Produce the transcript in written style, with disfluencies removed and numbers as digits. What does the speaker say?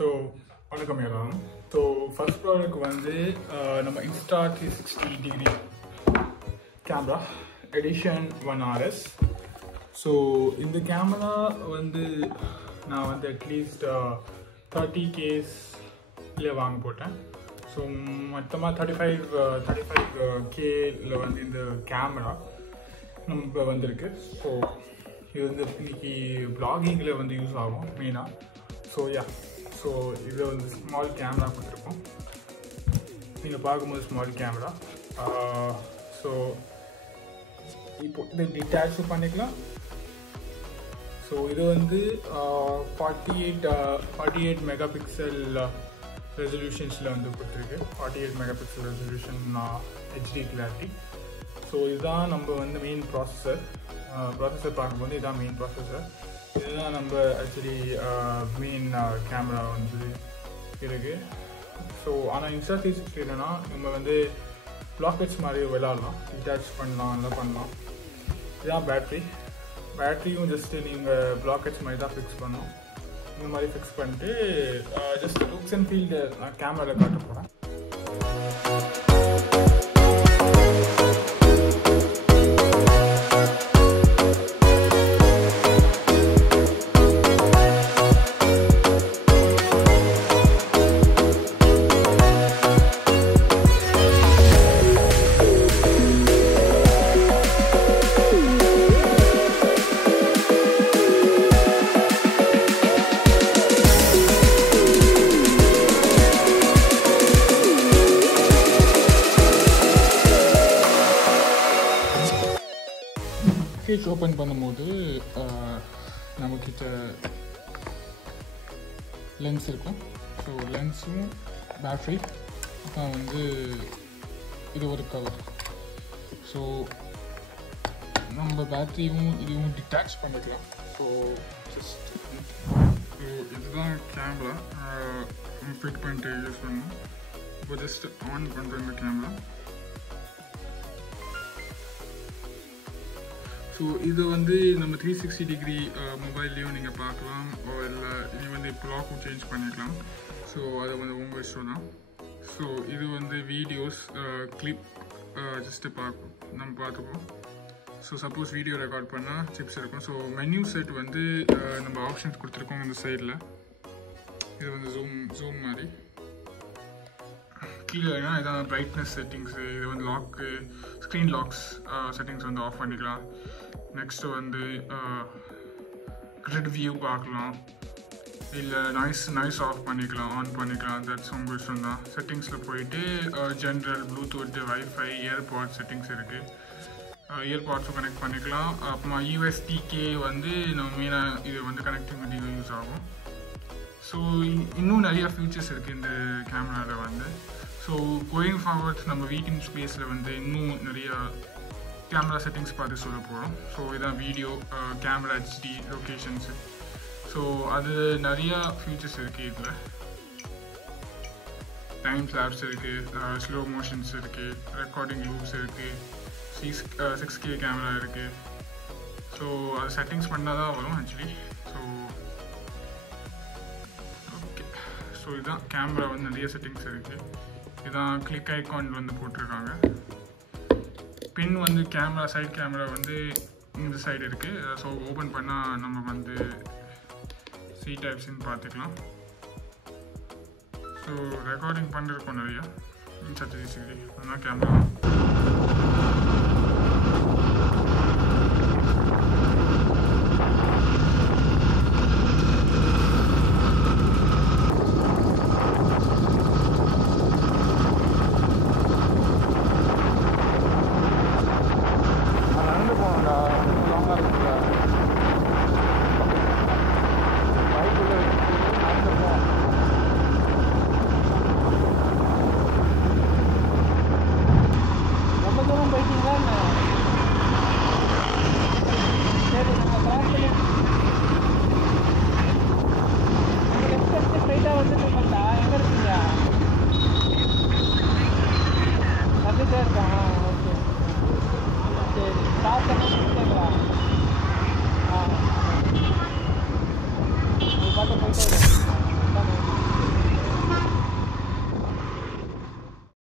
So, welcome everyone. So, first product வந்து நம்ம Insta 360 degree camera edition 1RS. So, இந்த camera வந்து நான் வந்து at least 30Ks ல வாங்க போட்டேன். So, மொத்தமா 35K ல வந்து இந்த camera நம்ம வந்திருக்கு. So, இது வந்து இன்னைக்கு vloggingல வந்து யூஸ் ஆகும் மெயினா. So, yeah. So, this is a small camera. You can see a small camera. So, this is detached. So, this is 48 megapixel resolution. 48 megapixel resolution HD clarity. So, this is the main processor. This is the main processor. This is actually main camera வந்து இருக்கு. So ஆனால் Insta 360 என்னன்னா நம்ம வந்து பிளாக்கெட்ஸ் மாதிரி விளாடலாம், detach பண்ணலாம், எல்லாம் பண்ணலாம். இதுதான் பேட்ரியும் ஜஸ்ட்டு நீங்கள் பிளாக்கெட்ஸ் மாதிரி தான் ஃபிக்ஸ் பண்ணணும். இந்த மாதிரி ஃபிக்ஸ் பண்ணிட்டு ஜஸ்ட் லுக்ஸ் அண்ட் ஃபீல் நான் கேமராவில் காட்ட போகிறேன். பேக்கேஜ் ஓப்பன் பண்ணும்போது நம்மக்கிட்ட லென்ஸ் இருக்கும். ஸோ லென்ஸும் பேட்ரி வந்து இது ஒரு கவர். ஸோ நம்ம பேட்ரியும் இதுவும் டிட்டாச் பண்ணிக்கலாம். ஸோ ஜஸ்ட் இதுதான் கேமரா ஃபிட் பண்ணிட்டு யூஸ் பண்ணணும். இப்போ ஜஸ்ட் ஆன் பண்ணுறோம் இந்த கேமரா. ஸோ இது வந்து நம்ம 360 டிகிரி மொபைல்லையும் நீங்கள் பார்க்கலாம், இல்லை இது வந்து இப்போ லாக்கும் சேஞ்ச் பண்ணிக்கலாம். ஸோ அது வந்து உங்கள் இஷ்டம் தான். ஸோ இது வந்து வீடியோஸ் கிளிப் ஜஸ்ட்டு நம்ம பார்த்துப்போம். ஸோ சப்போஸ் வீடியோ ரெக்கார்ட் பண்ணால் சிப்ஸ் இருக்கும். ஸோ மெனு செட் வந்து நம்ம ஆப்ஷன்ஸ் கொடுத்துருக்கோம் இந்த சைடில். இது வந்து ஜூம் மாதிரி கீழே இதான் பிரைட்னஸ் செட்டிங்ஸு. இது வந்து லாக்கு ஸ்க்ரீன் லாக்ஸ் செட்டிங்ஸ் வந்து ஆஃப் பண்ணிக்கலாம். நெக்ஸ்ட்டு வந்து கிரிட் வியூ பார்க்கலாம், இல்லை நாய்ஸ் ஆஃப் பண்ணிக்கலாம், ஆன் பண்ணிக்கலாம். தட்ஸ் உங்கள் இஷ்டம் தான். செட்டிங்ஸில் போயிட்டு general, Bluetooth, wifi, earbuds settings இருக்குது. இயர்பாட்ஸும் கனெக்ட் பண்ணிக்கலாம். அப்புறமா யூஎஸ்பிகே வந்து நம்ம மெயினாக இது வந்து கனெக்டிவிட்டிக்கு யூஸ் ஆகும். ஸோ இன்னும் நிறையா ஃபியூச்சர்ஸ் இருக்குது இந்த கேமராவில் வந்து. ஸோ கோயிங் ஃபார்வர்ட் நம்ம வீட்டின் ஸ்பேஸில் வந்து இன்னும் நிறையா கேமரா செட்டிங்ஸ் பார்த்து சொல்ல போகிறோம். ஸோ இதான் video, camera, HD, locations. So அது நிறையா ஃபியூச்சர்ஸ் இருக்குது. இதில் டைம் ஸ்லாப்ஸ் இருக்குது, ஸ்லோ மோஷன்ஸ் இருக்குது, ரெக்கார்டிங் லூப்ஸ் இருக்குது, 6K கேமரா இருக்குது. ஸோ அது செட்டிங்ஸ் பண்ணால் தான் வரும் ஆக்சுவலி. ஸோ ஓகே, ஸோ இதுதான் கேமரா வந்து நிறைய செட்டிங்ஸ் இருக்குது. இதான் கிளிக் ஐகான் வந்து போட்டிருக்காங்க. பின் வந்து கேமரா, சைட் கேமரா வந்து இந்த சைடு இருக்குது. ஸோ ஓப்பன் பண்ணால் நம்ம வந்து சி டைப்ஸ்ன்னு பார்த்துக்கலாம். ஸோ ரெக்கார்டிங் பண்ணிருக்கோம் நிறையா Insta 360. அதுதான் கேமரா.